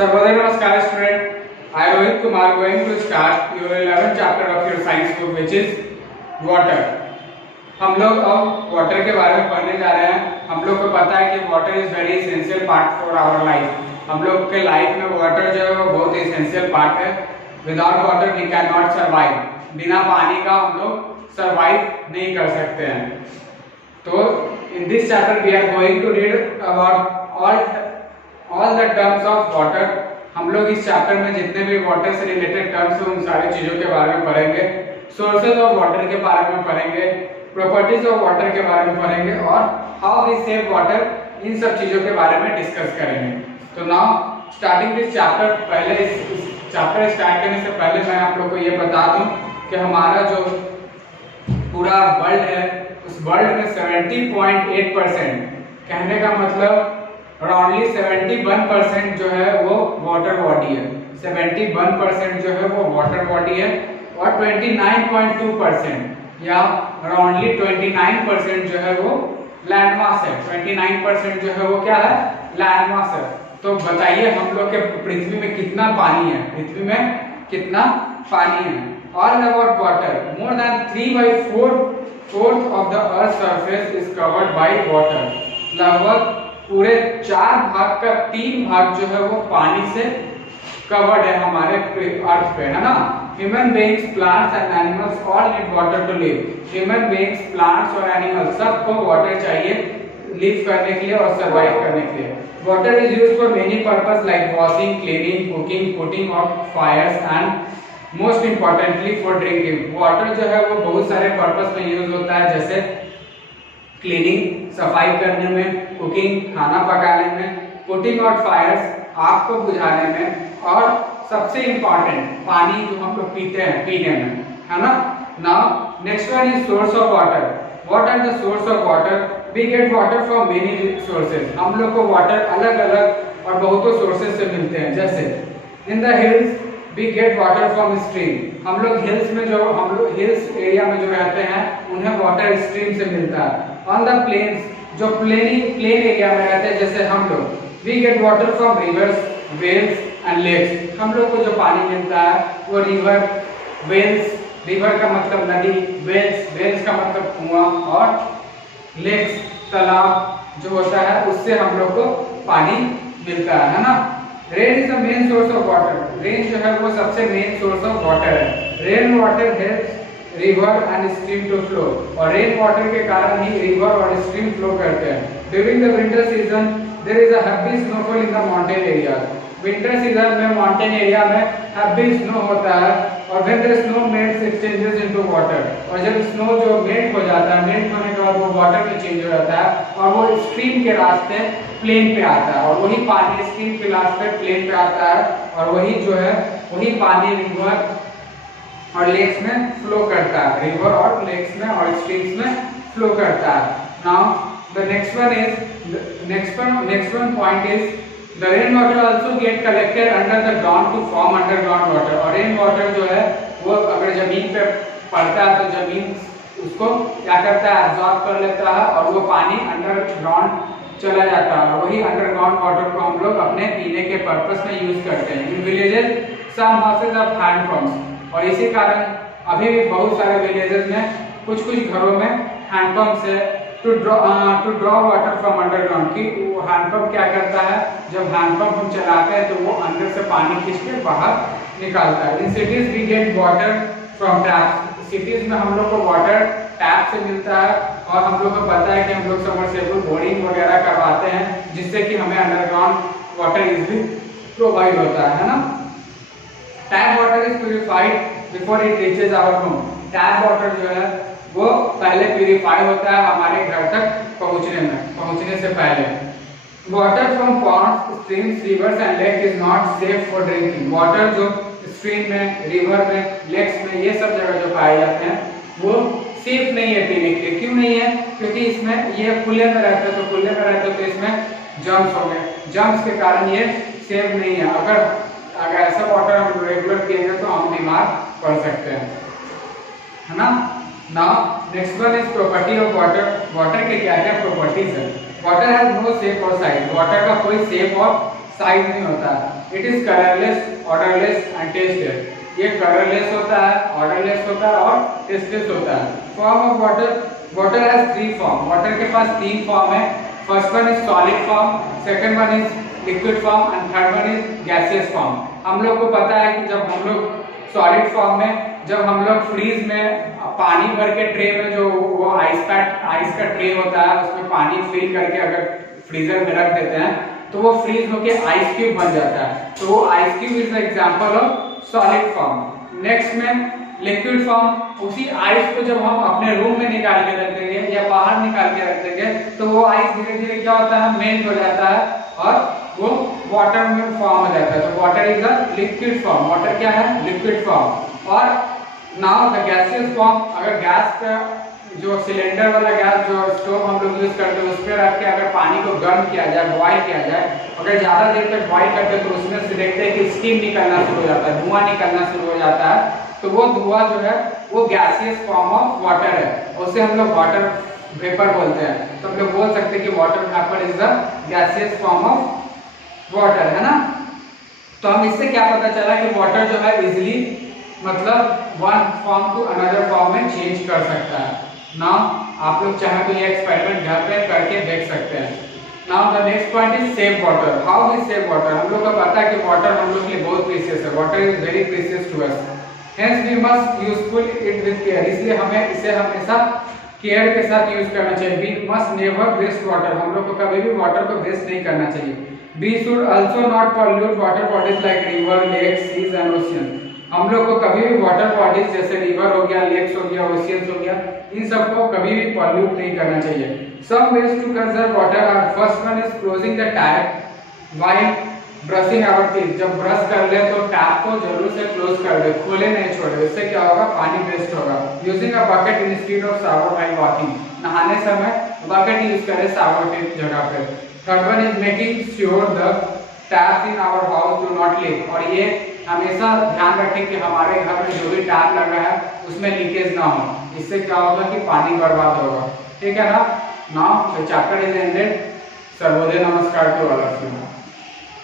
सर्वोदय नमस्कार student. I Rohit Kumar going to start your 11th chapter of your science book which is water. हम लोग अब water के बारे में पढ़ने जा रहे हैं. हम लोग को पता है कि water is very essential part for our life. हम लोग के लाइफ में वाटर जो है वो बहुत ही एसेंशियल पार्ट है. Without water we can not survive. बिना पानी का हम लोग सर्वाइव नहीं कर सकते हैं. तो in this chapter we are going to read about all the terms of water. हम लोग इस चैप्टर में जितने भी वाटर से रिलेटेड टर्म्स हैं उन सारी चीजों के बारे में पढ़ेंगे. सोर्सेज ऑफ वाटर के बारे में पढ़ेंगे, प्रॉपर्टीज ऑफ वाटर के बारे में पढ़ेंगे और हाउ वी सेव वाटर, इन सब चीजों के बारे में डिस्कस करेंगे. तो नाउ स्टार्टिंग दिस चैप्टर, पहले इस चैप्टर स्टार्ट करने से पहले मैं आप लोग को ये बता दूं कि हमारा जो पूरा वर्ल्ड है उस वर्ल्ड में 70.8%, कहने का मतलब अराउंडली 71% जो है वो वाटर बॉडी है. 71% जो है वो वाटर बॉडी है और 29.2% या अराउंडली 29% जो है वो लैंड मास है. 29% जो है वो क्या है? लैंड मास है. तो बताइए हम लोग के पृथ्वी में कितना पानी है? पृथ्वी में कितना पानी है? All about water, more than 3/4 of the earth surface is covered by water. लगभग पूरे 4 भाग का 3 भाग जो है वो पानी से कवर्ड है हमारे अर्थ पे, है ना. Human beings, plants and animals all need water to live. Human beings, plants और एनिमल्स सबको वाटर चाहिए लिव करने के लिए और सरवाइव करने के लिए. Water is used for many purpose like washing, cleaning, cooking, putting out fires and most importantly for drinking. Water जो है वो बहुत सारे पर्पस में यूज होता है, जैसे क्लीनिंग, सफाई करने में, कुकिंग, खाना पकाने में, पुटिंग आउट फायर्स, आग को बुझाने में, और सबसे इंपॉर्टेंट पानी जो हम लोग पीते हैं पीने में, है ना. Now next one is source of water. What are the source of water? We get water from many sources. हम लोग को वाटर अलग अलग और बहुतों सोर्सेज से मिलते हैं. जैसे in the hills we get water from stream. हम लोग हिल्स एरिया में जो रहते हैं उन्हें वाटर स्ट्रीम से मिलता है. ऑन द प्लेन्स, जो प्लेन एरिया में रहते हैं जैसे हम लोग, we get water from rivers, wells and lakes. हम लोग को जो पानी मिलता है वो रिवर, वेल्स, रिवर का मतलब नदी, वेल्स का मतलब कुआं, और लेक्स तालाब जो होता है उससे हम लोग को पानी मिलता है ना. Rain is the main source of water. Rain जो है वो सबसे मेन सोर्स ऑफ वाटर है. Rain water helps river and stream to flow. और रेन वाटर के कारण ही रिवर और स्ट्रीम फ्लो करते हैं. During the winter season there is a heavy snowfall in the mountain areas. Winter season में mountain area में हेवी स्नो होता है और when the snow melts it changes into water. और जब स्नो जो मेल्ट हो जाता है, मेल्ट होने के बाद वो वाटर में चेंज हो जाता है और वो स्ट्रीम के रास्ते प्लेन पे आता है. और वही पानी स्ट्रीम के रास्ते प्लेन पे आता है और वही जो है वही पानी रिवर और लेक्स में फ्लो करता है. रिवर और लेक्स में और स्ट्रीम्स में फ्लो करता है. Now the next one point is the rain water also get collected under the ground to form underground water. और रेन वाटर जो है वो अगर जमीन पे पड़ता है तो जमीन उसको क्या करता है? एब्जॉर्ब कर लेता है और वो पानी अंडरग्राउंड चला जाता है. और वही अंडरग्राउंड वाटर को हम लोग अपने पीने के पर्पस में यूज करते हैं. In villages some houses of handpumps. और इसी कारण अभी भी बहुत सारे विलेजेस में कुछ घरों में हैंडपंप्स है to draw water from underground. की वो हैंडपंप क्या करता है? जब हैंडपंप हम चलाते हैं तो वो अंदर से पानी खींच के बाहर निकालता है. In cities we get water from tap. Cities में हम लोग को वाटर टैप से मिलता है और हम लोग को पता है कि हम लोग सबमर्सिबल बोरिंग वगैरह करवाते हैं जिससे कि हमें अंडरग्राउंड वाटर इजीली प्रोवाइड होता है ना. Tap water is purified before it reaches our home. Tap water जो है वो पहले प्यूरिफाई होता है हमारे घर तक पहुंचने से पहले. Water from ponds, streams, rivers and lake is not safe for drinking. Water जो स्ट्रीम में, रिवर में, लेक्स में, ये सब जगह जो पाए जाते हैं वो सेफ नहीं है पीने के लिए. क्यों नहीं है? क्योंकि इसमें ये खुले में रहते हैं. तो खुले में रहते हैं तो इसमें जर्म्स हो गए. जर्म्स के कारण ये सेफ नहीं है. अगर ऐसा वाटर हम रेगुलर पिएंगे तो हम बीमार पड़ सकते हैं, है ना. Now next one is property of water. Water के क्या क्या प्रॉपर्टीज है? वाटर हैज नो शेप और साइज. वाटर का कोई शेप और साइज नहीं होता है। It is colourless, odourless and tasteless. ये कलरलेस होता है, ऑर्डरलेस होता है और टेस्टलेस होता है। Form of water, water has 3 form. Water के पास 3 फॉर्म है। First one is solid form, second one is liquid form and third one is gaseous form. हम लोग को पता है कि जब हम लोग सॉलिड फॉर्म में, जब हम लोग फ्रीज में पानी भर के ट्रे में, जो वो आइस का ट्रे होता है, उसमें पानी फिल करके अगर फ्रीजर में रख देते हैं तो वो फ्रीज होके आइस क्यूब बन जाता है। तो वो ice cube is the example of solid form. Next में लिक्विड फॉर्म, उसी आइस को जब हम अपने रूम में निकाल के रख देंगे या बाहर निकाल के रख देंगे तो वो आइस धीरे धीरे क्या होता है, मेल्ट हो जाता है और वो वाटर में फॉर्म हो जाता है। तो water is a liquid form. Water क्या है, लिक्विड फॉर्म। और नाउ द गैसियस फॉर्म, अगर गैस का जो सिलेंडर वाला गैस जो स्टोव हम लोग यूज करते हैं उस पर रख के अगर पानी को गर्म किया जाए, बॉईल किया जाए, अगर ज़्यादा देर तक बॉईल करते हैं तो उसमें से देखते हैं कि स्टीम निकलना शुरू हो जाता है, धुआं निकलना शुरू हो जाता है। तो वो धुआं जो है वो गैसियस फॉर्म ऑफ वाटर है, उसे हम लोग वाटर वेपर बोलते हैं। तो हम लोग बोल सकते हैं कि water vapour is the gaseous form of water, है ना। तो हम इससे क्या पता चला कि वाटर जो है इजिली मतलब one form to another form में चेंज कर सकता है ना। आप लोग चाहे तो ये एक्सपेरिमेंट घर पे करके देख सकते हैं। Now the next point is save water. How we save water? हम लोग को पता है कि वाटर हम लोग के लिए बहुत प्रीशियस है। Water is very precious to us, hence we must useful it with care. इसलिए हमें इसे हमेशा केयर के साथ यूज करना चाहिए। We must never waste water. हम लोग को कभी भी वाटर को वेस्ट नहीं करना चाहिए। We should also not pollute water bodies like river, lake, seas and ocean. हम लोग को कभी भी वाटर बॉडीज जैसे रिवर हो गया, लेक्स हो गया, ओशियंस हो गया, इन सबको कभी भी पॉल्यूट नहीं करना चाहिए। Some ways to conserve water are, first one is closing the tap while brushing our teeth. जब ब्रश कर ले तो टैप को जरूर से क्लोज कर दे, खोले नहीं छोड़े, इससे क्या होगा, पानी वेस्ट होगा। Using a bucket instead of shower while washing, नहाने समय बकेट यूज करें शावर के जगह पे। Third one is making sure the taps in our house do not leak. और ये हमेशा ध्यान रखें कि हमारे घर में जो भी टैप लगा है उसमें लीकेज ना हो, इससे क्या होगा कि पानी बर्बाद होगा। ठीक है ना। Now the chapter is ended. Sarvodaya नमस्कार टू ऑल ऑफ यू।